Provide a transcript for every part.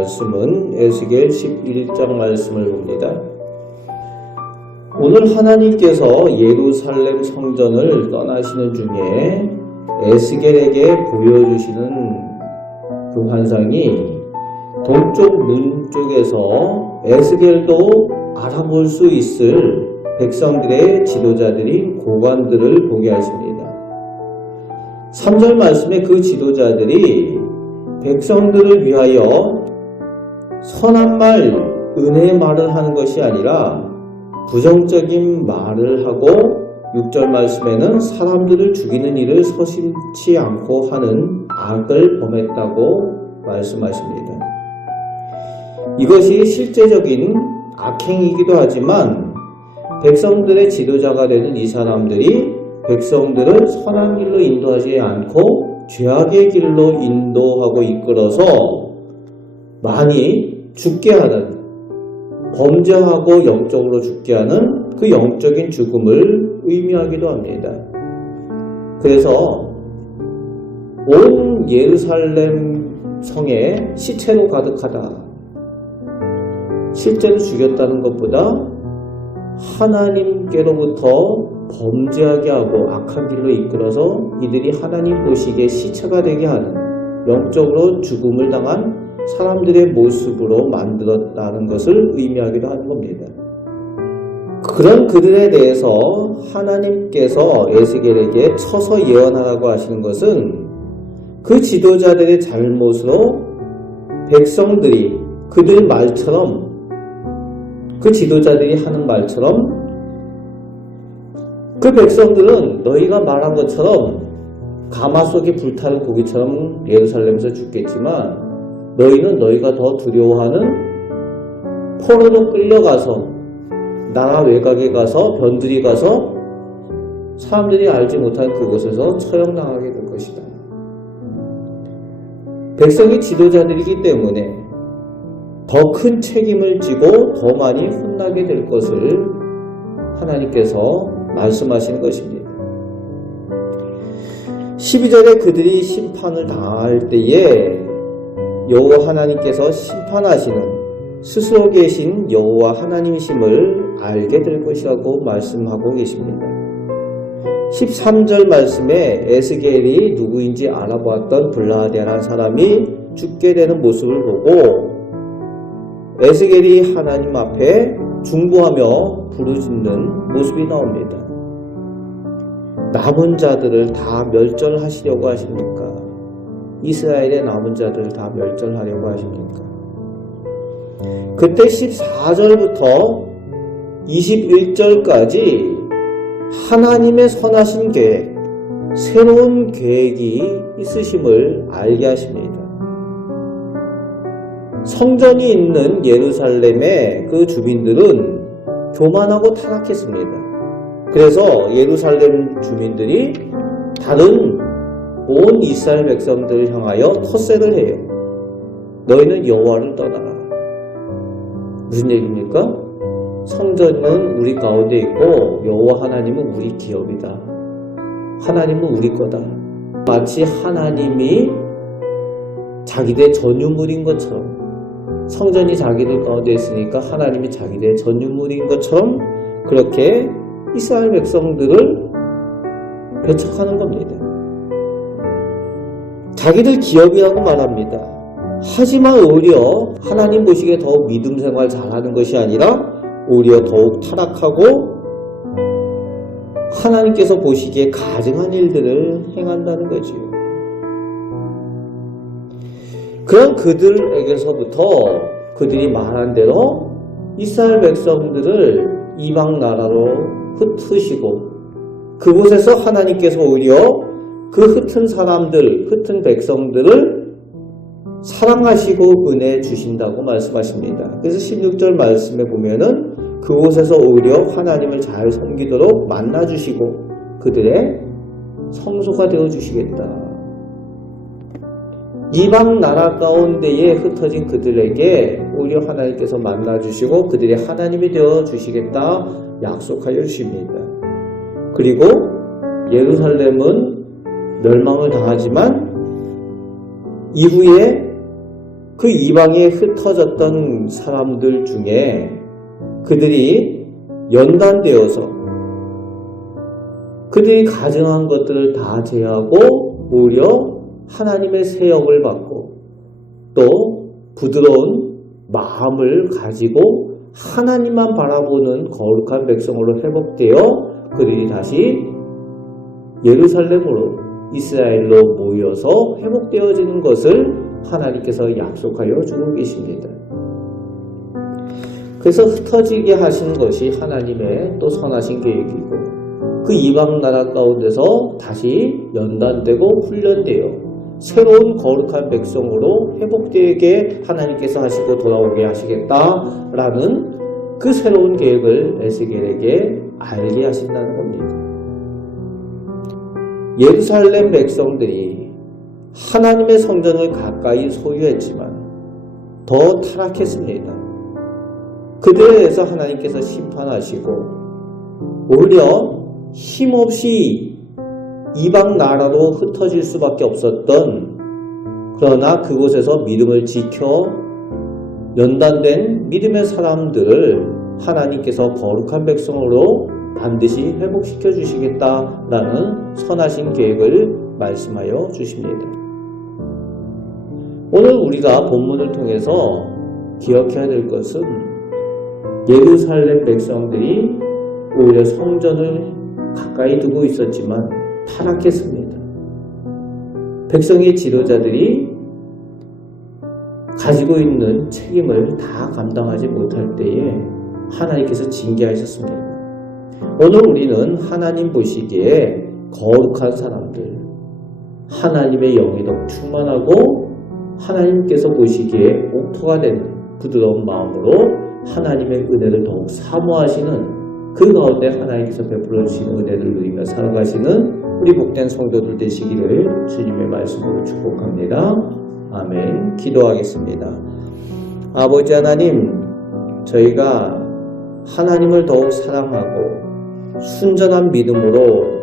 말씀은 에스겔 11장 말씀을 봅니다. 오늘 하나님께서 예루살렘 성전을 떠나시는 중에 에스겔에게 보여주시는 그 환상이 동쪽 문 쪽에서 에스겔도 알아볼 수 있을 백성들의 지도자들인 고관들을 보게 하십니다. 3절 말씀에 그 지도자들이 백성들을 위하여 선한 말, 은혜의 말을 하는 것이 아니라 부정적인 말을 하고 6절 말씀에는 사람들을 죽이는 일을 서심치 않고 하는 악을 범했다고 말씀하십니다. 이것이 실제적인 악행이기도 하지만 백성들의 지도자가 되는 이 사람들이 백성들을 선한 길로 인도하지 않고 죄악의 길로 인도하고 이끌어서 많이 죽게 하는, 범죄하고 영적으로 죽게 하는 그 영적인 죽음을 의미하기도 합니다. 그래서 온 예루살렘 성에 시체로 가득하다. 실제로 죽였다는 것보다 하나님께로부터 범죄하게 하고 악한 길로 이끌어서 이들이 하나님 보시기에 시체가 되게 하는, 영적으로 죽음을 당한 사람들의 모습으로 만들었다는 것을 의미하기도 하는 겁니다. 그런 그들에 대해서 하나님께서 에스겔에게 쳐서 예언하라고 하시는 것은 그 지도자들의 잘못으로 백성들이 그들 말처럼, 그 지도자들이 하는 말처럼 그 백성들은 너희가 말한 것처럼 가마속에 불타는 고기처럼 예루살렘에서 죽겠지만 너희는 너희가 더 두려워하는 포로로 끌려가서 나라 외곽에 가서 변두리 가서 사람들이 알지 못하는 그곳에서 처형당하게 될 것이다. 백성이 지도자들이기 때문에 더 큰 책임을 지고 더 많이 혼나게 될 것을 하나님께서 말씀하시는 것입니다. 12절에 그들이 심판을 당할 때에 여호와 하나님께서 심판하시는 스스로 계신 여호와 하나님이심을 알게 될 것이라고 말씀하고 계십니다. 13절 말씀에 에스겔이 누구인지 알아보았던 블라데라는 사람이 죽게 되는 모습을 보고 에스겔이 하나님 앞에 중보하며 부르짖는 모습이 나옵니다. 남은 자들을 다 멸절하시려고 하십니까? 이스라엘의 남은 자들을 다 멸절하려고 하십니까? 그때 14절부터 21절까지 하나님의 선하신 계획, 새로운 계획이 있으심을 알게 하십니다. 성전이 있는 예루살렘의 그 주민들은 교만하고 타락했습니다. 그래서 예루살렘 주민들이 다른 온 이스라엘 백성들을 향하여 텃세를 해요. 너희는 여호와를 떠나라. 무슨 얘기입니까? 성전은 우리 가운데 있고 여호와 하나님은 우리 기업이다. 하나님은 우리 거다. 마치 하나님이 자기들의 전유물인 것처럼, 성전이 자기들 가운데 있으니까 하나님이 자기들의 전유물인 것처럼 그렇게 이스라엘 백성들을 배척하는 겁니다. 자기들 기업이라고 말합니다. 하지만 오히려 하나님 보시기에 더 믿음 생활 잘하는 것이 아니라 오히려 더욱 타락하고 하나님께서 보시기에 가증한 일들을 행한다는 거지요. 그런 그들에게서부터 그들이 말한 대로 이스라엘 백성들을 이방 나라로 흩으시고 그곳에서 하나님께서 오히려 그 흩은 사람들, 흩은 백성들을 사랑하시고 은혜 주신다고 말씀하십니다. 그래서 16절 말씀에 보면은 그곳에서 오히려 하나님을 잘 섬기도록 만나주시고 그들의 성소가 되어주시겠다. 이방 나라 가운데에 흩어진 그들에게 오히려 하나님께서 만나주시고 그들의 하나님이 되어주시겠다 약속하여 주십니다. 그리고 예루살렘은 멸망을 당하지만 이후에 그 이방에 흩어졌던 사람들 중에 그들이 연단되어서 그들이 가증한 것들을 다 제하고 오히려 하나님의 세역을 받고 또 부드러운 마음을 가지고 하나님만 바라보는 거룩한 백성으로 회복되어 그들이 다시 예루살렘으로 이스라엘로 모여서 회복되어지는 것을 하나님께서 약속하여 주고 계십니다. 그래서 흩어지게 하신 것이 하나님의 또 선하신 계획이고 그 이방 나라 가운데서 다시 연단되고 훈련되어 새로운 거룩한 백성으로 회복되게 하나님께서 하시고 돌아오게 하시겠다라는 그 새로운 계획을 에스겔에게 알게 하신다는 겁니다. 예루살렘 백성들이 하나님의 성전을 가까이 소유했지만 더 타락했습니다. 그들에 대해서 하나님께서 심판하시고 오히려 힘없이 이방 나라로 흩어질 수밖에 없었던 그러나 그곳에서 믿음을 지켜 연단된 믿음의 사람들을 하나님께서 거룩한 백성으로 반드시 회복시켜 주시겠다라는 선하신 계획을 말씀하여 주십니다. 오늘 우리가 본문을 통해서 기억해야 될 것은 예루살렘 백성들이 오히려 성전을 가까이 두고 있었지만 타락했습니다. 백성의 지도자들이 가지고 있는 책임을 다 감당하지 못할 때에 하나님께서 징계하셨습니다. 오늘 우리는 하나님 보시기에 거룩한 사람들, 하나님의 영이 더 충만하고 하나님께서 보시기에 옥토가 되는 부드러운 마음으로 하나님의 은혜를 더욱 사모하시는 그 가운데 하나님께서 베풀어 주시는 은혜를 누리며 살아가시는 우리 복된 성도들 되시기를 주님의 말씀으로 축복합니다. 아멘. 기도하겠습니다. 아버지 하나님, 저희가 하나님을 더욱 사랑하고 순전한 믿음으로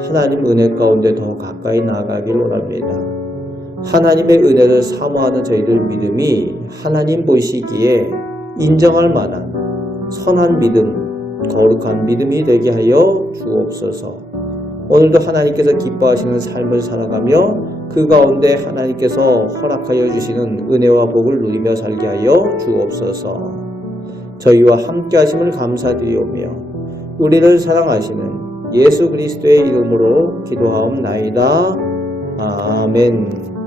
하나님 은혜 가운데 더 가까이 나아가길 원합니다. 하나님의 은혜를 사모하는 저희들 믿음이 하나님 보시기에 인정할 만한 선한 믿음, 거룩한 믿음이 되게 하여 주옵소서. 오늘도 하나님께서 기뻐하시는 삶을 살아가며 그 가운데 하나님께서 허락하여 주시는 은혜와 복을 누리며 살게 하여 주옵소서. 저희와 함께 하심을 감사드리오며 우리를 사랑하시는 예수 그리스도의 이름으로 기도하옵나이다. 아멘.